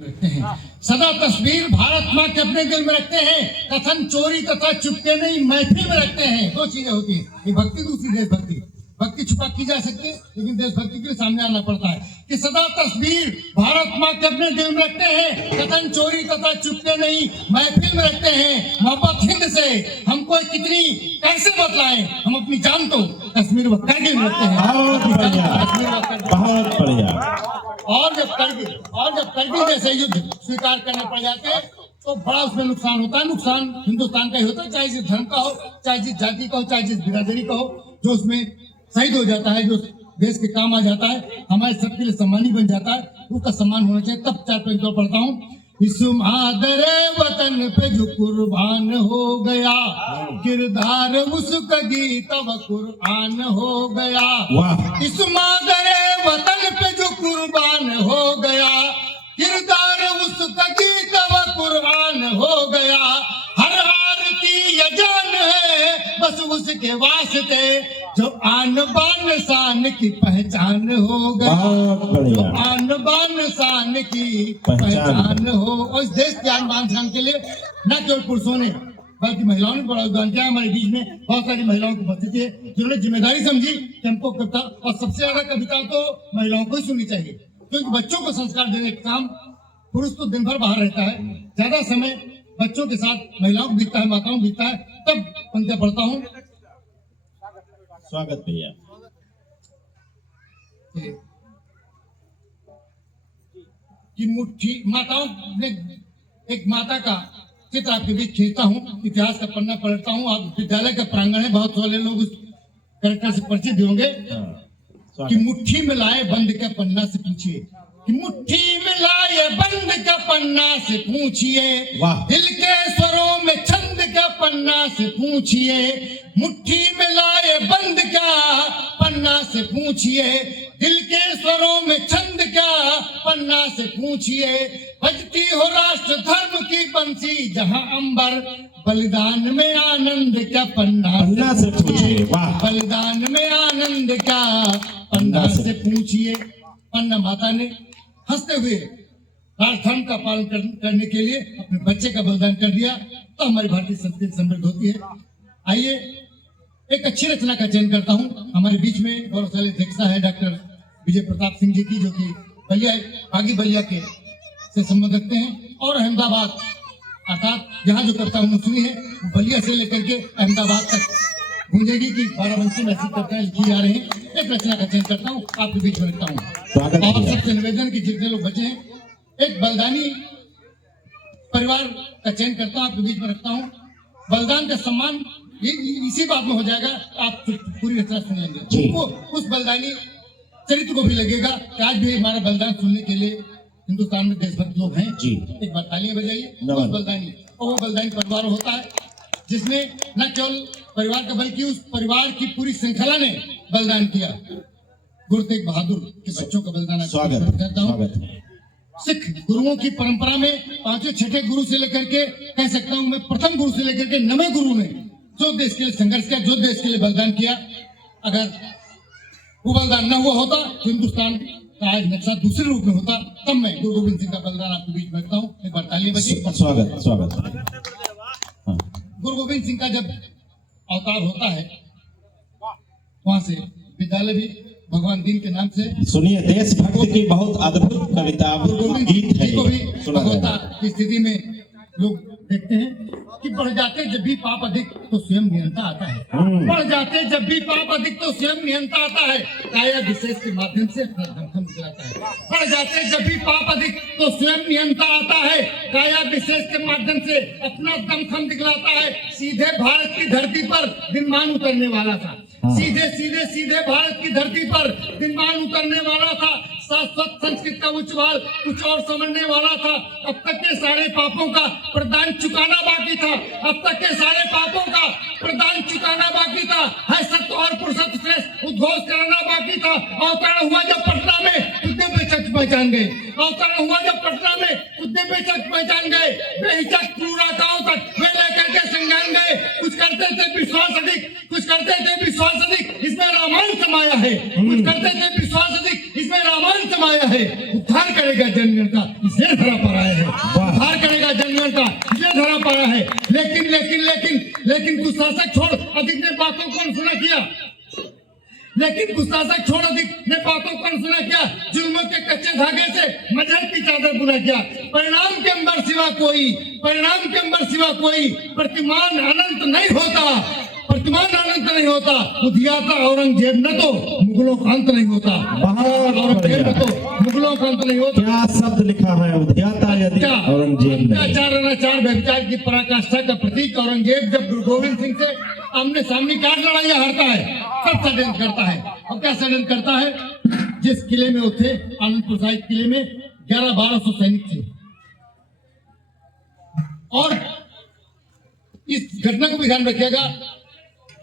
रखते हैं। सदा तस्वीर भारत माँ के अपने दिल में रखते हैं, कथन चोरी तथा चुपके नहीं महफिल में रखते हैं। दो चीजें होती हैं, एक भक्ति, दूसरी देशभक्ति। भक्ति छुपा की जा सकती है, लेकिन देशभक्ति के लिए सामने आना पड़ता है कि सदा तस्वीर भारत माँ के अपने दिल में रखते हैं, कथन चोरी तथा चुपके नहीं महफिल में रखते हैं। मोहब्बत हिंद से हमको कितनी कैसे बतलाएं, हम अपनी जान तो कश्मीर व करगिल में रखते हैं। बहुत बढ़िया। और जब करगिल जैसे युद्ध स्वीकार करने पड़ जाते हैं तो बड़ा उसमें नुकसान होता है। नुकसान हिंदुस्तान का ही होता है, चाहे जिस धर्म का हो, चाहे जिस जाति का हो, चाहे जिस बिरादरी का हो। जो उसमें शहीद हो जाता है, जो देश के काम आ जाता है, हमारे सबके लिए सम्मानी बन जाता है, उसका सम्मान होना चाहिए। तब 4 पंक्ति और पढ़ता हूँ। इस मादरे वतन पे जो कुर्बान हो गया, किरदार उसका गीत व कुरान हो गया। इस मादरे वतन पे जो कुर्बान हो गया, किरदार उसका गीत व कुरान हो गया। हर आरती ये जान है बस उसके वास्ते, जो आन बान शान की पहचान हो गया। आन बान शान की पहचान हो। और इस देश के आन बान शान के लिए न केवल पुरुषों ने बल्कि महिलाओं ने बड़ा योगदान किया। हमारे बीच में बहुत सारी महिलाओं की उपस्थिति है जिन्होंने जिम्मेदारी समझी कि हमको कविता, और सबसे ज्यादा कविता तो महिलाओं को ही सुननी चाहिए, क्योंकि बच्चों को संस्कार देने का काम पुरुष तो दिन भर बाहर रहता है, ज्यादा समय बच्चों के साथ महिलाओं को बीतता है, माताओं को बीतता है। तब पंक्तियां पढ़ता हूँ। स्वागत भैया। कि मुट्ठी माताओं ने, एक माता का चित्र आपके बीच खींचता हूँ। इतिहास का पन्ना पलटता हूँ। आप विद्यालय का प्रांगण है, बहुत सारे लोग उस कैरेक्टर से परिचित भी होंगे। कि मुट्ठी में लाए बंद का पन्ना से पूछिए, कि मुट्ठी में लाए बंद का पन्ना से पूछिए, दिल के स्वरों में छंद का पन्ना से पूछिए। मुट्ठी में लाए बंद का पन्ना से पूछिए, दिल के स्वरों में छंद का पन्ना से पूछिए। बजती हो राष्ट्र धर्म की बंसी जहां अंबर, बलिदान में आनंद का पन्ना से पूछिए। बलिदान में आनंद का पन्ना से पूछिए। पन्ना माता ने हंसते हुए राष्ट्र धर्म का पालन करने के लिए अपने बच्चे का बलिदान कर दिया, तो हमारी भारतीय संस्कृति समृद्ध होती है। आइए एक अच्छी रचना का चयन करता हूँ। हमारे बीच में गौरवशाली अध्यक्षता है डॉक्टर विजय प्रताप सिंह जी की, जो कि बलिया, बागी बलिया के से संबंध रखते हैं। और अहमदाबाद, अर्थात यहाँ जो कविता उन्होंने सुनी है वो बलिया से लेकर के अहमदाबाद तक गूंजेगी की बाराबंकी में ऐसी कविताएं लिखी जा रही हैं। एक रचना का चयन करता हूँ, आपके बीच में रखता हूँ। और सबसे निवेदन की जितने लोग बचे हैं, एक बलिदानी परिवार का चयन करता हूँ, आपके बीच में रखता हूँ। बलिदान का सम्मान इसी बात में हो जाएगा, आप पूरी रचना सुन लेंगे। वो उस बलिदानी चरित्र को भी लगेगा कि आज भी हमारा बलिदान सुनने के लिए हिंदुस्तान में देशभक्त लोग हैं। एक बार तालियां बजाइए उस बलिदानी। और वो बलिदानी परिवार होता है जिसने न केवल परिवार का बल्कि उस परिवार की पूरी श्रृंखला ने बलिदान किया। गुरु तेग बहादुर के बच्चों का बलिदान करता हूँ। सिख गुरुओं की परंपरा में 5वें 6ठे गुरु से लेकर के कह सकता हूँ मैं, प्रथम गुरु से लेकर के 9वें गुरु ने जो देश के लिए संघर्ष किया, जो देश के लिए बलिदान किया, अगर वो बलिदान न हुआ होता तो हिंदुस्तान का आज नक्शा दूसरे रूप में होता। तब मैं गुरु गोविंद सिंह का बलिदान आपके बीच में रखता हूँ। एक बार तालियां बजाइए। स्वागत। गुरु गोविंद सिंह का जब अवतार होता है, वहां से विद्यालय भी भगवान दीन के नाम से सुनिए। देशभक्ति की बहुत अद्भुत कविता, गीत है। को भी भगवता की स्थिति में लोग देखते हैं कि बढ़ जाते जब भी पाप अधिक तो स्वयं नियंत्रण आता है। बढ़ जाते जब भी पाप अधिक तो स्वयं नियंत्रण आता है, काया विशेष के माध्यम से अपना दमखम दिखलाता है। बढ़ जाते जब भी पाप अधिक तो स्वयं नियंत्रण आता है, काया विशेष के माध्यम से अपना दमखम दिखलाता है। सीधे भारत की धरती पर दिनमान उतरने वाला था, सीधे भारत की धरती पर दिनमान उतरने वाला था। शाश्वत संस्कृत का उच्चवाल कुछ और समझने वाला था। अब तक के सारे पापों का प्रदान चुकाना बाकी था। अब तक के सारे पापों का प्रदान चुकाना बाकी था। है सत्य और पुरुषत्व श्रेष्ठ उद्घोष कराना बाकी था। अवतरण हुआ जब पटना में उतने बेचक पहचान गए। अवतरण हुआ जब पटना में उतने बेचक पहचान गए। बेहिचक क्रूरताओं तक वे लेकर के संज्ञान गए। कुछ करते थे विश्वास अधिक, कुछ करते थे विश्वास अधिक, इसमें रामायण समाया है। कुछ करते थे विश्वास अधिक, इसमें रामायण समाया है। उद्धार करेगा जनगण का, इसलिए धरा पड़ा है। उद्धार करेगा जनगण का, इसलिए धरा पड़ा है। लेकिन लेकिन लेकिन लेकिन कुशासक छोड़ अधिक ने बातों को सुना किया, लेकिन कुशासक छोड़ अधिक ने बातों को सुना किया, जुल्मों के कच्चे धागे से मजहब की चादर बुना किया। परिणाम के अंबर सिवा कोई, परिणाम के अंबर सिवा कोई प्रतिमान अनंत नहीं होता, प्रतिमान अनंत नहीं होता। उधियाता औरंगजेब न तो मुगलों का अंत नहीं होता, औरंगजेब न तो मुगलों का अंत नहीं होता। क्या शब्द लिखा है, उद्याता यदि औरंगजेब ने। अत्याचार अनाचार व्यभिचार की पराकाष्ठा का प्रतीक औरंगजेब जब गुरु गोविंद सिंह से आमने सामने क्या लड़ाइयां हारता है, सब षड्यंत्र करता है। और क्या षड्यंत्र करता है, जिस किले में वो थे आनंदपुर साहिब किले में 1100-1200 सैनिक थे, और इस घटना को भी ध्यान रखिएगा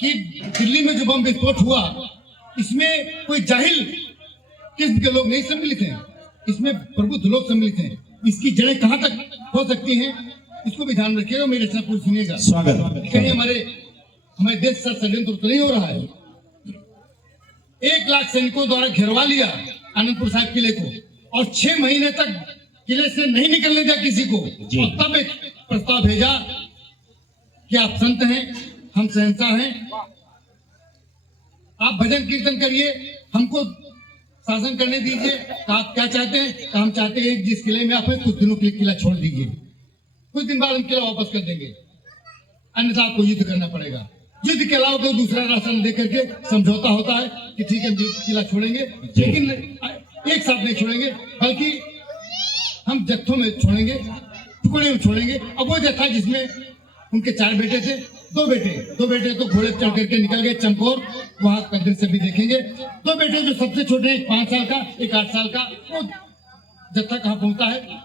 कि दिल्ली में जो बम विस्फोट हुआ इसमें कोई जाहिल किस्म के लोग नहीं सम्मिलित हैं, इसमें प्रबुद्ध लोग सम्मिलित हैं। इसकी जड़ें कहां तक हो सकती हैं इसको भी ध्यान रखिएगा, मेरी रचना पूरी सुनिएगा। स्वागत। कहीं हमारे देश से षड्यंत्र तो नहीं हो रहा है। 1 लाख सैनिकों द्वारा घेरवा लिया आनंदपुर साहिब किले को, और 6 महीने तक किले से नहीं निकलने दिया किसी को। और तब एक प्रस्ताव भेजा कि आप संत हैं, हम शहंशाह हैं, आप भजन कीर्तन करिए, हमको शासन करने दीजिए। तो आप क्या चाहते हैं? तो हम चाहते हैं जिस किले में आप हैं कुछ दिनों के लिए किला छोड़ दीजिए, कुछ दिन बाद हम किला वापस कर देंगे, अन्यथा आपको युद्ध करना पड़ेगा। युद्ध के अलावा कोई दूसरा रास्ता दे करके समझौता होता है कि ठीक है किला छोड़ेंगे, लेकिन एक साथ नहीं छोड़ेंगे, बल्कि हम जत्थों में छोड़ेंगे, टुकड़े में छोड़ेंगे। अब वो जत्था जिसमें उनके 4 बेटे थे, 2 बेटे तो घोड़े चढ़ करके निकल गए चमकौर, वहां का दृश्य भी देखेंगे। 2 बेटे जो सबसे छोटे, एक 5 साल का, एक 8 साल का, वो जत्था कहाँ पहुंचता है?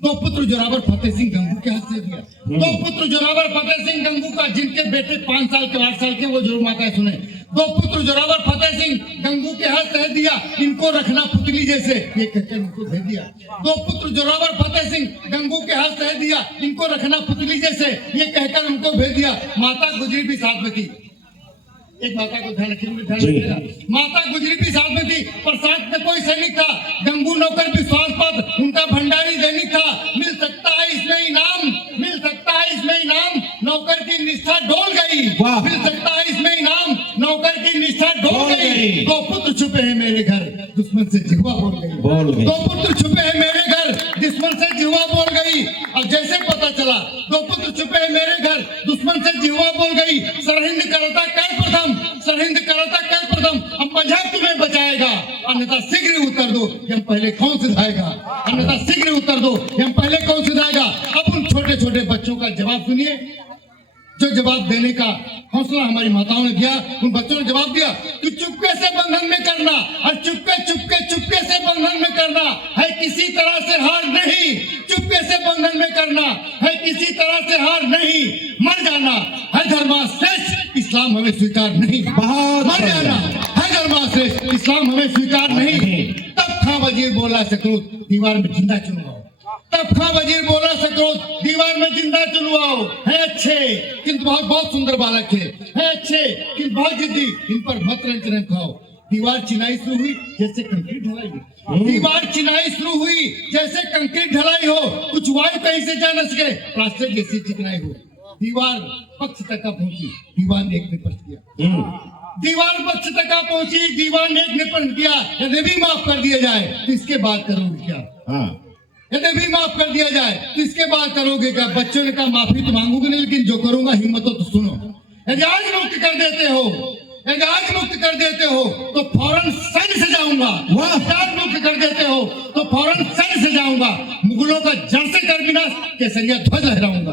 2 पुत्र जोरावर फतेह सिंह गंगू के हाथ से दिया। 2 पुत्र जोरावर फतेह सिंह गंगू का, जिनके बेटे 5 साल के 8 साल के, वो जरूर माता सुने। 2 पुत्र जोरावर फतेह सिंह गंगू के हाथ से दिया, इनको रखना पुतली जैसे, ये कहकर उनको भेज दिया। 2 पुत्र जोरावर फतेह सिंह गंगू के हाथ से दिया, इनको रखना पुतली जैसे, ये कहकर उनको भेज दिया। माता गुजरी भी साथ में थी, एक माता को ध्यान रखिएगा, माता गुजरी भी साथ में थी, पर साथ में कोई सैनिक था। गंगू नौकर विश्वास पद, उनका भंडारी दैनिक था। मिल सकता है इसमें इनाम, मिल सकता है इसमें इनाम, नौकर की निष्ठा डोल गई। मिल सकता है इसमें इनाम, नौकर की निष्ठा डोल गई। 2 पुत्र छुपे हैं मेरे घर, दुश्मन से जिह्वा बोल गई। 2 पुत्र छुपे हैं मेरे घर, दुश्मन से जिह्वा बोल गई। और जैसे पता चला 2 पुत्र छुपे हैं मेरे घर, दुश्मन से जिह्वा बोल गई। सरहिंद करता कर प्रथम, सरहिंद करता कर प्रथम, अब मजहब तुम्हें बचाएगा, अन्यथा शीघ्र उत्तर दो कि हम पहले कौन सिधाएगा, अन्यथा शीघ्र उत्तर दो कि हम पहले कौन सिधाएगा। अब उन छोटे छोटे बच्चों का जवाब सुनिए, जो जवाब देने का हौसला हमारी माताओं ने दिया। उन बच्चों ने जवाब दिया कि चुपके से बंधन में करना, और चुपके चुपके चुपके से बंधन में करना है, किसी तरह से हार नहीं। चुपके से बंधन में करना है, किसी तरह से हार नहीं। मर जाना है धर्मश्रेष्ठ, इस्लाम हमें स्वीकार नहीं। मर जाना है धर्मश्रेष्ठ, इस्लाम हमें स्वीकार नहीं। तब खां वजीर बोला सकरूत, दीवार में जिंदा चुनवाओ। तब खां वजीर बोला सकरूत, दीवार में जिंदा चुनवाओ। है अच्छे किंतु बहुत बहुत सुंदर बालक थे, है अच्छे किंतु बहुत जिद्दी, इन पर मत रंजन खाओ। दीवार चिनाई शुरू हुई जैसे कंक्रीट ढलाई हो, दीवार चिनाई शुरू हुई जैसे कंक्रीट ढलाई हो। कुछ वायु कहीं से जा न सके, प्लास्टिक जैसी चिकनाई हो। दीवार पक्ष तक पहुंची, दीवार ने एक निपट किया। दीवार पक्ष तक पहुंची, दीवार ने एक निपट किया। यदि भी माफ कर दिया जाए तो इसके बाद करोगे क्या? यदि भी माफ कर दिया जाए तो इसके बाद करोगे क्या? बच्चों ने कहा माफी तो मांगूंगा नहीं, लेकिन जो करूंगा हिम्मत हो तो सुनो। यदि आज मुक्त कर देते हो, यदि आज मुक्त कर देते हो तो फौरन सैन्य से जाऊंगा। आज मुक्त कर देते हो तो फौरन सैन्य से जाऊंगा। मुगलों का जड़ से कर विनाश, केसरिया ध्वज लहराऊंगा।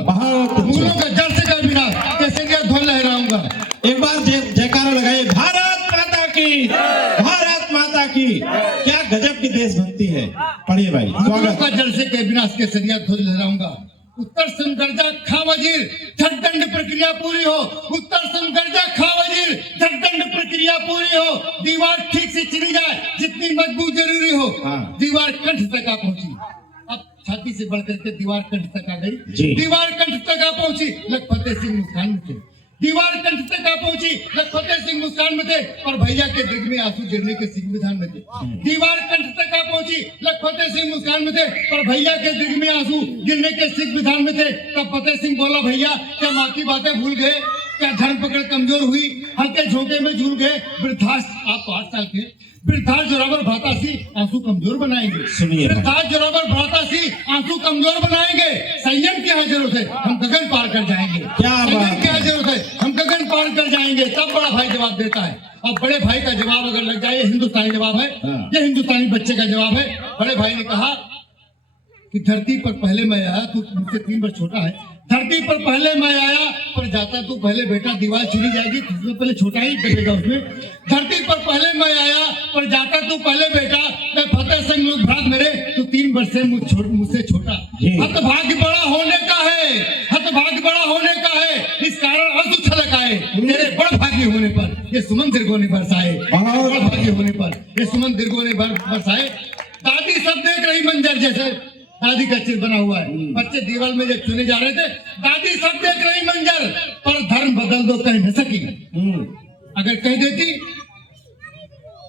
मुगलों का जड़ से कर विनाश, केसरिया ध्वज लहराऊंगा। एक बार जयकारा लगाए, भारत माता की, भारत माता की। क्या गजब की देशभक्ति है। पढ़िए भाई। मुगलों का जड़ से कर विनाश, केसरिया ध्वज लहराऊंगा। उत्तर संगर्जा खां वजीर, झटदंड प्रक्रिया पूरी हो। उत्तर संगर्जा खां वजीर, झटदंड प्रक्रिया पूरी हो। दीवार ठीक से चिनी जाए जितनी मजबूत जरूरी हो। दीवार कंठ तक आ पहुंची, अब छाती से बढ़ करके दीवार कंठ तक आ गई। दीवार कंठ तक आ पहुंची, लखपत सिंह मुस्कान थे। दीवार कंठ तक आ पहुंची, लखपति सिंह मुस्कान में थे पर भैया के दिल में आंसू गिरने के संविधान में थे। दीवार कंठ तक आ पहुंची, लखपति सिंह मुस्कान में थे पर भैया के दिल में आंसू गिरने के संविधान में थे। तब फतेह सिंह बोला, भैया क्या माँ की बातें भूल गए, क्या धर्म पकड़ कमजोर हुई, हल्के झोंके में झूल गए। वृद्धाश आप 8 साल के, वृद्धाश जोरावर भ्रातासी आंसू कमजोर बनाएंगे। सुनिए वृद्धाश जोरावर भ्रातासी आंसू कमजोर बनाएंगे। संयम की है जरूरत है, हम गगन पार कर जाएंगे। क्या बात संयम की है जरूरत है, हम गगन पार कर जाएंगे। तब बड़ा भाई जवाब देता है। अब बड़े भाई का जवाब अगर लग जाए, ये हिंदुस्तानी जवाब है, ये हिंदुस्तानी बच्चे का जवाब है। बड़े भाई ने कहा कि धरती पर पहले मैं आया, तू मुझसे 3 वर्ष छोटा है। धरती पर पहले मैं आया, पर जाता तू पहले बेटा, दीवार चुनी जाएगी, तुझसे पहले छोटा ही डरेगा उसमें। धरती पर पहले मैं आया, पर जाता तू पहले बेटा, मैं फतेह सिंह लोग भ्रात मेरे, तू 3 वर्ष से मुझसे छोटा। हतभाग्य बड़ा होने का है, हतभाग्य बड़ा होने का है, इस कारण आंसू छलक आए तेरे बड़ भाग्य होने पर, ये सुमन दीर्घों ने बरसाए। बड़ भाग्य होने पर ये सुमन दीर्घों ने बरसाए। दादी सब देख रही मंजर, जैसे दादी का चित्र बना हुआ है। बच्चे दीवार में जब चुने जा रहे थे, दादी सब देख रही मंजर, पर धर्म बदल दो कह न सकी। अगर कह देती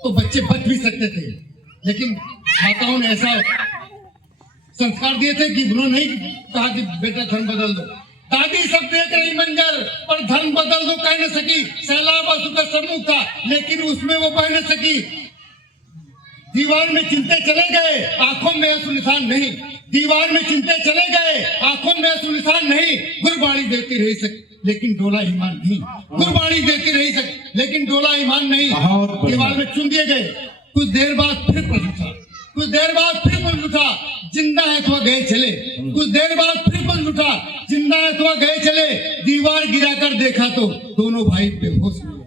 तो बच्चे बच भी सकते थे, लेकिन माताओं ने ऐसा संस्कार दिए थे कि उन्होंने नहीं कहा कि बेटा धर्म बदल दो। दादी सब देख रही मंजर, पर धर्म बदल दो कह न सकी। सैलाब आंसू का समूह था, लेकिन उसमें वो बह न सकी। दीवार में चिंते चले गए, आंखों में आंसू निशान नहीं। दीवार में चिंते चले गए, आंखों में आंसू निशान नहीं। गुरबाणी देती रही लेकिन डोला ईमान नहीं। गुरबाणी देती रही लेकिन डोला ईमान नहीं। दीवार में चुन दिए गए। कुछ देर बाद फिर प्रश्न उठा, कुछ देर बाद फिर प्रश्न उठा, जिंदा है अथवा गए चले। कुछ देर बाद फिर प्रश्न उठा, जिंदा है अथवा गए चले। दीवार गिराकर देखा तो दोनों भाई बेहोश मिले।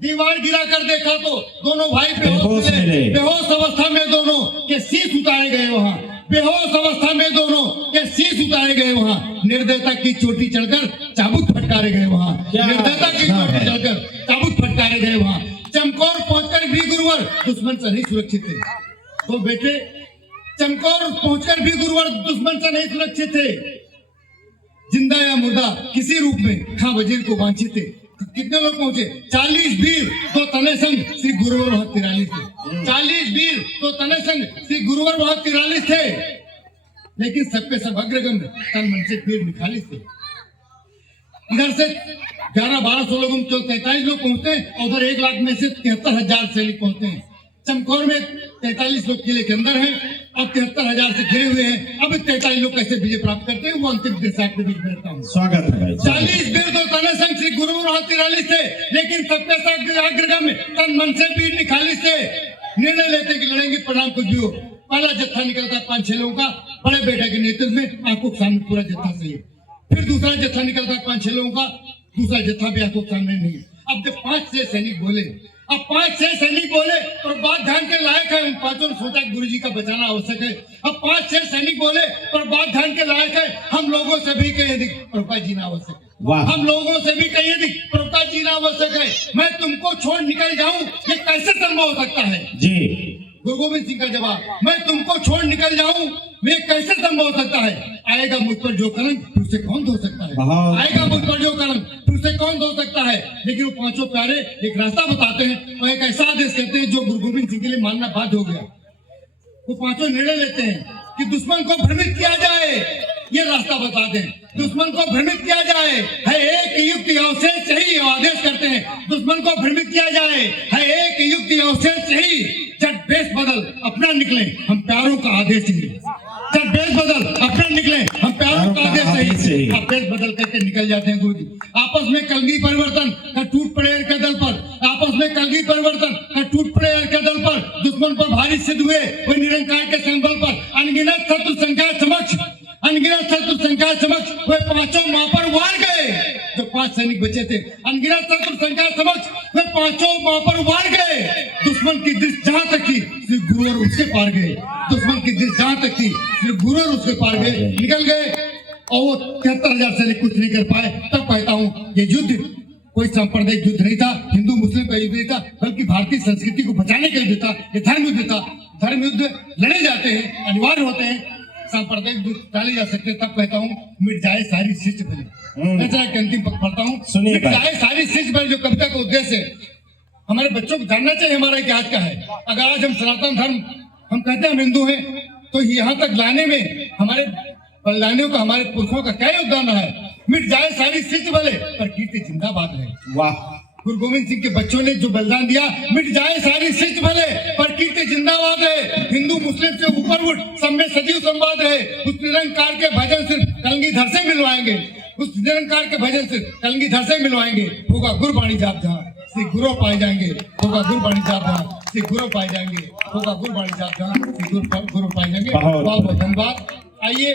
दीवार गिराकर देखा तो दोनों भाई बेहोश मिले। बेहोश अवस्था में दोनों के शीश उतारे गए वहां। बेहोश अवस्था में दोनों के शीश उतारे गए वहां। निर्दयता की चोटी चढ़कर चाबुक फटकारे गए वहां। निर्दयता की चोटी चढ़कर चाबुक फटकारे गए वहां। चमकौर पहुंचकर भी गुरुवर दुश्मन से नहीं सुरक्षित थे। तो बेटे चमकौर पहुंचकर भी गुरुवर दुश्मन से नहीं सुरक्षित थे। जिंदा या मुर्दा किसी रूप में खां वजीर को वांछित थे। कितने लोग पहुंचे? 40 वीर तो तने संग श्री गुरुवर वहां 43 थे। 40 वीर तो तने संग श्री गुरुवर वहां 43 थे। लेकिन सब पे सब अग्रगण्य तन मन से वीर निखालिस थे। इधर से 1100-1200 लोग, 43 लोग पहुंचते हैं, और उधर 1 लाख में से 73,000 सैनिक पहुंचते हैं। चमकौर में 43 लोग किले के अंदर हैं, अब 73,000 से घिरे हुए हैं। अब 43 लोग कैसे विजय प्राप्त करते हैं, वो अंतिम दृश्य के बीच बैठता हूँ। स्वागत है भाई। 40 वीर तो तने संग श्री गुरुवर वहां 43 थे, लेकिन सबके सब अग्रगण्य तन मन से वीर निखालिस थे। निर्णय लेते कि लड़ेंगे परिणाम कुछ भी हो। पहला जत्था निकलता 5-6 लोगों का, बड़े बेटे के नेतृत्व में, आंखों के सामने पूरा जत्था सही है। फिर दूसरा जत्था निकलता 5-6 लोगों का, दूसरा जत्था भी आंखों के सामने नहीं है। अब जब 5-6 सैनिक बोले, अब 5-6 सैनिक बोले, और बात ध्यान के लायक है। उन पांचों ने सोचा गुरु जी का बचाना आवश्यक है। अब 5-6 सैनिक बोले, और बात ध्यान के लायक है। हम लोगों से भी कहीं अधिक प्रभुपाद जीना आवश्यक है। हम लोगों से भी कहीं अधिक प्रभुपाद जीना आवश्यक है। मैं तुमको छोड़ निकल जाऊं, ये कैसे संभव हो सकता है? जी गुरु गोविंद सिंह का जवाब, मैं तुमको छोड़ निकल जाऊं, ये कैसे संभव हो सकता है? आएगा मुझ पर जो कलंक, फिर से कौन धो सकता है? आएगा मुझ पर जो कलंक, फिर से कौन धो सकता है? लेकिन वो पांचों प्यारे एक रास्ता बताते हैं, और एक ऐसा आदेश कहते हैं जो गुरु गोविंद सिंह के लिए मानना बाध्य हो गया। वो पांचों निर्णय लेते हैं कि दुश्मन को भ्रमित किया जाए। ये रास्ता बता दें, दुश्मन को भ्रमित किया जाए, है एक युक्त अवशेष चाहिए। आदेश करते हैं दुश्मन को भ्रमित किया जाए, है एक युक्त अवशेष चाहिए। जब बेस बदल अपना निकले, हम प्यारों का आदेश ही। जब बेस बदल अपना निकले, हम प्यारों का आदेश सही। आप बेस बदल करके निकल जाते हैं गुरु जी। आपस में कलगी परिवर्तन का टूट पड़े के दल पर, आपस में कलगी परिवर्तन का टूट पड़े के दल पर, दुश्मन पर भारी सिद्ध हुए वही निरंकार के संबल पर। अनगिनत शत्रु संख्या समक्ष, अनगिनत शत्रु संख्या समक्ष वे पांचों मां पर वार गए। जो 5 सैनिक बचे थे, अनगिनत शत्रु संख्या समक्ष वे पांचों मां पर वार गए। दुश्मन की दृष्टि जहां तक थी, श्री गुरु और उसके पार गए। दुश्मन की दृष्टि जहां तक थी, श्री गुरु और उसके पार गए, निकल गए। और वो 73,000 सैनिक कुछ नहीं कर पाए। तब कहता हूँ ये युद्ध कोई सांप्रदायिक युद्ध नहीं था, हिंदू मुस्लिम का युद्ध नहीं था, बल्कि भारतीय संस्कृति को बचाने का युद्ध था। ये धर्म युद्ध था। धर्म युद्ध लड़े जाते हैं, अनिवार्य होते हैं। सांप्रदायिक टाली जा सकते, तब कहता हूँ मिट जाए सारी शिष्ट भले। रचना के अंतिम पद पढ़ता हूँ, सुनिए मिट भाई। जाए सारी शिष्ट भले, जो कविता का उद्देश्य है हमारे बच्चों को जानना चाहिए हमारा इतिहास का है। अगर आज हम सनातन धर्म हम कहते हैं हम हिंदू हैं, तो यहाँ तक लाने में हमारे बलिदानियों का, हमारे पुरखों का क्या योगदान है। मिट जाए सारी शिष्ट भले पर कीर्ति जिंदाबाद है। वाह, गुरु गोविंद सिंह के बच्चों ने जो बलिदान दिया, मिट जाए सारी शिष्ट भले पर कीर्ति जिंदाबाद है। हिंदू मुस्लिम से ऊपर उठ, सब में सजीव संवाद है। उस निरंकार के भजन सिर्फ कलगीधर से मिलवाएंगे, उस निरंकार के भजन सिर्फ कलगीधर से मिलवाएंगे। होगा गुरबाणी जाप जहाँ श्री गुरु पाए जाएंगे, होगा गुरबाणी जाप जहाँ श्री गुरु पाए जाएंगे, होगा गुरबाणी जाप जहाँ श्री गुरु पाए जाएंगे। बहुत बहुत धन्यवाद। आइए